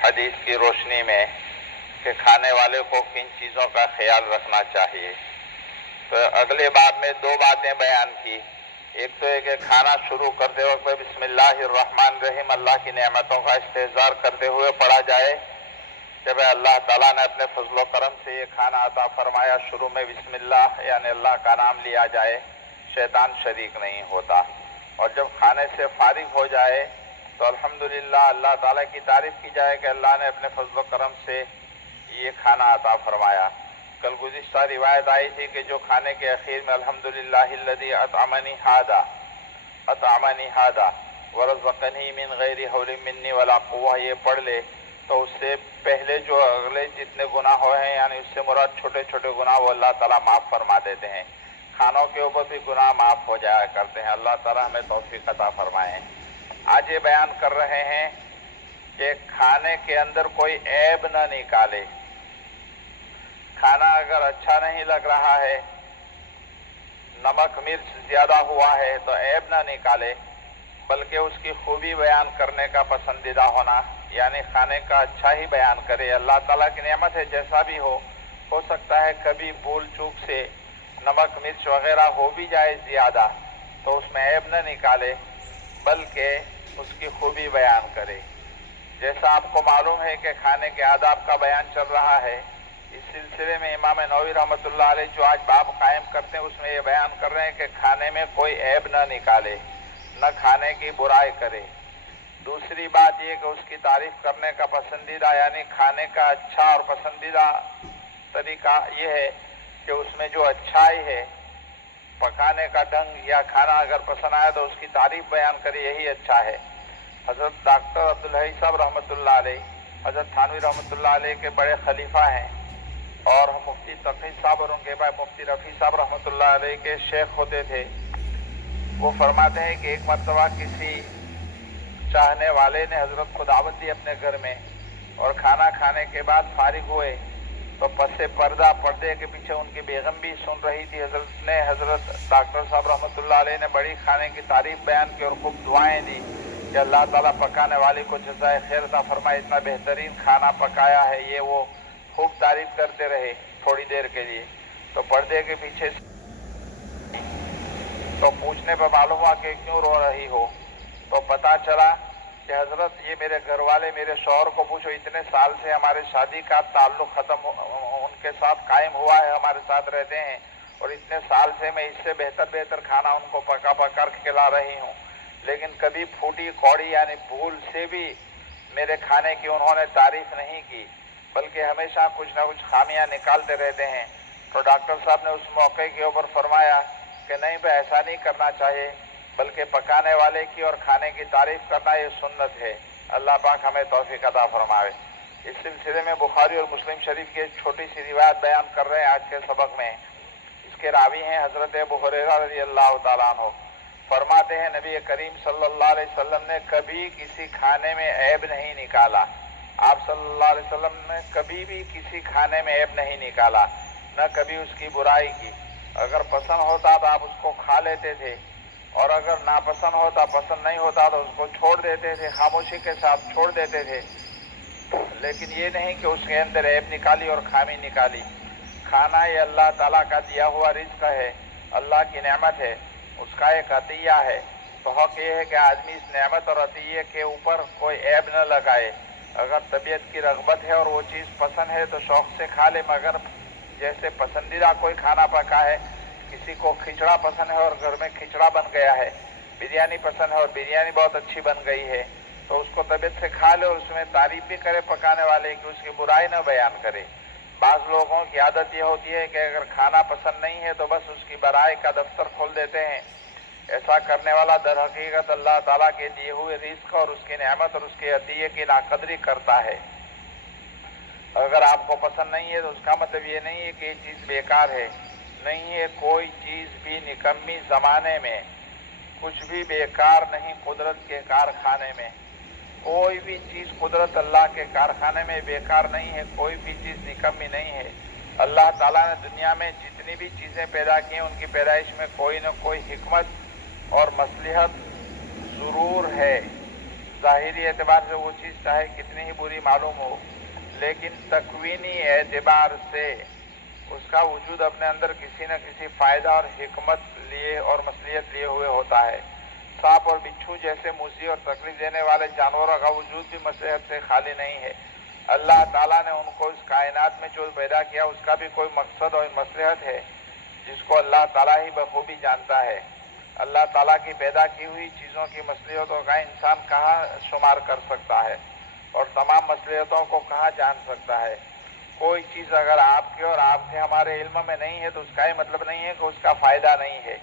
حدیث کی روشنی میں کہ کھانے والے کو کن چیزوں کا خیال رکھنا چاہیے. تو اگلے باب میں دو باتیں بیان کی. ایک تو ہے کہ کھانا شروع کرتے وقت بسم اللہ الرحمن الرحیم اللہ کی نعمتوں کا استحضار کرتے ہوئے پڑھا جائے کہ بھائی اللہ تعالیٰ نے اپنے فضل و کرم سے یہ کھانا عطا فرمایا. شروع میں بسم اللہ یعنی اللہ کا نام لیا جائے، شیطان شریک نہیں ہوتا. اور جب کھانے سے فارغ ہو جائے تو الحمدللہ اللہ تعالیٰ کی تعریف کی جائے کہ اللہ نے اپنے فضل و کرم سے یہ کھانا عطا فرمایا. کل گزشتہ روایت آئی تھی کہ جو کھانے کے اخیر میں الحمدللہ الذی اطعمنی ھذا ورزقنی من غیر حول منی ولا قوہ یہ پڑھ لے تو اس سے پہلے جو اگلے جتنے گناہ ہوئے ہیں یعنی اس سے مراد چھوٹے چھوٹے گناہ وہ اللہ تعالیٰ معاف فرما دیتے ہیں. کھانوں کے اوپر بھی گناہ معاف ہو جایا کرتے ہیں. اللہ تعالیٰ ہمیں توفیق عطا فرمائے. آج یہ بیان کر رہے ہیں کہ کھانے کے اندر کوئی عیب نہ نکالے. کھانا اگر اچھا نہیں لگ رہا ہے، نمک مرچ زیادہ ہوا ہے تو عیب نہ نکالے، بلکہ اس کی خوبی بیان کرنے کا پسندیدہ ہونا یعنی کھانے کا اچھا ہی بیان کرے. اللہ تعالیٰ کی نعمت ہے جیسا بھی ہو سکتا ہے کبھی بھول چوک سے نمک مرچ وغیرہ ہو بھی جائے زیادہ تو اس میں عیب نہ نکالے بلکہ اس کی خوبی بیان کرے. جیسا آپ کو معلوم ہے کہ کھانے کے آداب کا بیان چل رہا ہے، اس سلسلے میں امام نووی رحمۃ اللہ علیہ جو آج باب قائم کرتے ہیں اس میں یہ بیان کر رہے ہیں کہ کھانے میں کوئی عیب نہ نکالے، نہ کھانے کی برائی کرے. دوسری بات یہ کہ اس کی تعریف کرنے کا پسندیدہ یعنی کھانے کا اچھا اور پسندیدہ طریقہ یہ ہے کہ اس میں جو اچھائی ہے، پکانے کا ڈھنگ یا کھانا اگر پسند آئے تو اس کی تعریف بیان کرے، یہی اچھا ہے. حضرت ڈاکٹر عبدالحی صاحب رحمۃ اللہ علیہ حضرت تھانوی رحمۃ اللہ علیہ کے بڑے خلیفہ ہیں اور مفتی تقی صاحب اور ان کے بعد مفتی رفیع صاحب رحمۃ اللہ علیہ کے شیخ ہوتے تھے. وہ فرماتے ہیں کہ ایک مرتبہ کسی چاہنے والے نے حضرت کو دعوت دی اپنے گھر میں اور کھانا کھانے کے بعد فارغ ہوئے تو پس پردہ پردے کے پیچھے ان کی بیگم بھی سن رہی تھی. حضرت ڈاکٹر صاحب رحمۃ اللہ علیہ نے بڑی کھانے کی تعریف بیان کی اور خوب دعائیں دی کہ اللہ تعالیٰ پکانے والے کو جزائے خیر عطا فرمائے، اتنا بہترین کھانا پکایا ہے. یہ وہ خوب تعریف کرتے رہے تھوڑی دیر کے لیے. تو پردے کے پیچھے تو پوچھنے پہ معلوم ہوا کہ کیوں رو رہی ہو تو پتہ چلا کہ حضرت یہ میرے گھر والے میرے شوہر کو پوچھو، اتنے سال سے ہمارے شادی کا تعلق ختم ان کے ساتھ قائم ہوا ہے، ہمارے ساتھ رہتے ہیں اور اتنے سال سے میں اس سے بہتر کھانا ان کو پکا کر کھلا رہی ہوں، لیکن کبھی پھوٹی کوڑی یعنی بھول سے بھی میرے کھانے کی انہوں نے تعریف نہیں کی بلکہ ہمیشہ کچھ نہ کچھ خامیاں نکالتے رہتے ہیں. تو ڈاکٹر صاحب نے اس موقع کے اوپر فرمایا کہ نہیں بھائی ایسا نہیں کرنا چاہیے، بلکہ پکانے والے کی اور کھانے کی تعریف کرنا یہ سنت ہے. اللہ پاک ہمیں توفیق عطا فرمائے. اس سلسلے میں بخاری اور مسلم شریف کی ایک چھوٹی سی روایت بیان کر رہے ہیں آج کے سبق میں. اس کے راوی ہیں حضرت ابو ہریرہ رضی اللہ تعالیٰ عنہ. فرماتے ہیں نبی کریم صلی اللہ علیہ وسلم نے کبھی کسی کھانے میں عیب نہیں نکالا. آپ صلی اللہ علیہ وسلم نے کبھی بھی کسی کھانے میں عیب نہیں نکالا، نہ کبھی اس کی برائی کی. اگر پسند ہوتا تو آپ اس کو کھا لیتے تھے اور اگر ناپسند ہوتا پسند نہیں ہوتا تو اس کو چھوڑ دیتے تھے، خاموشی کے ساتھ چھوڑ دیتے تھے. لیکن یہ نہیں کہ اس کے اندر عیب نکالی اور خامی نکالی. کھانا یہ اللہ تعالیٰ کا دیا ہوا رزق ہے، اللہ کی نعمت ہے، اس کا ایک عطیہ ہے. تو حق یہ ہے کہ آدمی اس نعمت اور عطیے کے اوپر کوئی عیب نہ لگائے. اگر طبیعت کی رغبت ہے اور وہ چیز پسند ہے تو شوق سے کھا لے، مگر جیسے پسندیدہ کوئی کھانا پکا ہے، کسی کو کھچڑا پسند ہے اور گھر میں کھچڑا بن گیا ہے، بریانی پسند ہے اور بریانی بہت اچھی بن گئی ہے تو اس کو طبیعت سے کھا لے اور اس میں تعریف بھی کرے پکانے والے کی، اس کی برائی نہ بیان کرے. بعض لوگوں کی عادت یہ ہوتی ہے کہ اگر کھانا پسند نہیں ہے تو بس اس کی برائی کا دفتر کھول دیتے ہیں. ایسا کرنے والا در حقیقت اللہ تعالیٰ کے دیے ہوئے رزق اور اس کی نعمت اور اس کے عطیے کی ناقدری کرتا ہے. اگر آپ کو پسند نہیں ہے تو اس کا مطلب یہ نہیں ہے کہ یہ چیز بیکار ہے. نہیں ہے کوئی چیز بھی نکمی زمانے میں کچھ بھی بیکار نہیں. قدرت کے کارخانے میں کوئی بھی چیز قدرت اللہ کے کارخانے میں بیکار نہیں ہے، کوئی بھی چیز نکمی نہیں ہے. اللہ تعالیٰ نے دنیا میں جتنی بھی چیزیں پیدا کی ہیں ان کی پیدائش میں کوئی نہ کوئی حکمت اور مصلحت ضرور ہے. ظاہری اعتبار سے وہ چیز چاہے کتنی ہی بری معلوم ہو، لیکن تکوینی اعتبار سے اس کا وجود اپنے اندر کسی نہ کسی فائدہ اور حکمت لیے اور مصلحت لیے ہوئے ہوتا ہے۔ سانپ اور بچھو جیسے موذی اور تکلیف دینے والے جانوروں کا وجود بھی مصلحت سے خالی نہیں ہے۔ اللہ تعالیٰ نے ان کو اس کائنات میں جو پیدا کیا اس کا بھی کوئی مقصد اور مصلحت ہے جس کو اللہ تعالیٰ ہی بخوبی جانتا ہے۔ اللہ تعالیٰ کی پیدا کی ہوئی چیزوں کی مصلحتوں کا انسان کہاں شمار کر سکتا ہے اور تمام مصلحتوں کو کہاں جان سکتا ہے؟ کوئی چیز اگر آپ کے اور آپ کے ہمارے علم میں نہیں ہے تو اس کا یہ مطلب نہیں ہے کہ اس کا فائدہ نہیں ہے۔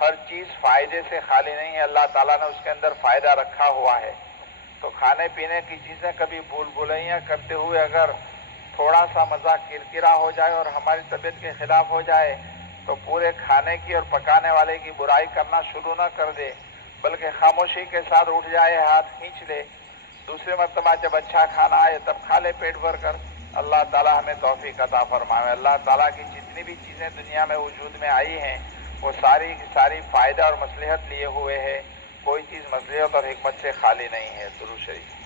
ہر چیز فائدے سے خالی نہیں ہے، اللہ تعالیٰ نے اس کے اندر فائدہ رکھا ہوا ہے۔ تو کھانے پینے کی چیزیں کبھی بھول بھلائیاں کرتے ہوئے اگر تھوڑا سا مزہ کرکرا ہو جائے اور ہماری طبیعت کے خلاف ہو جائے تو پورے کھانے کی اور پکانے والے کی برائی کرنا شروع نہ کر دے، بلکہ خاموشی کے ساتھ اٹھ جائے، ہاتھ کھینچ لے، دوسری مرتبہ جب اچھا کھانا آئے تب کھا لے پیٹ بھر کر۔ اللہ تعالیٰ ہمیں توفیق عطا فرمائے۔ اللہ تعالیٰ کی جتنی بھی چیزیں دنیا میں وجود میں آئی ہیں وہ ساری کی ساری فائدہ اور مصلحت لیے ہوئے ہے، کوئی چیز مصلحت اور حکمت سے خالی نہیں ہے۔ درود شریف۔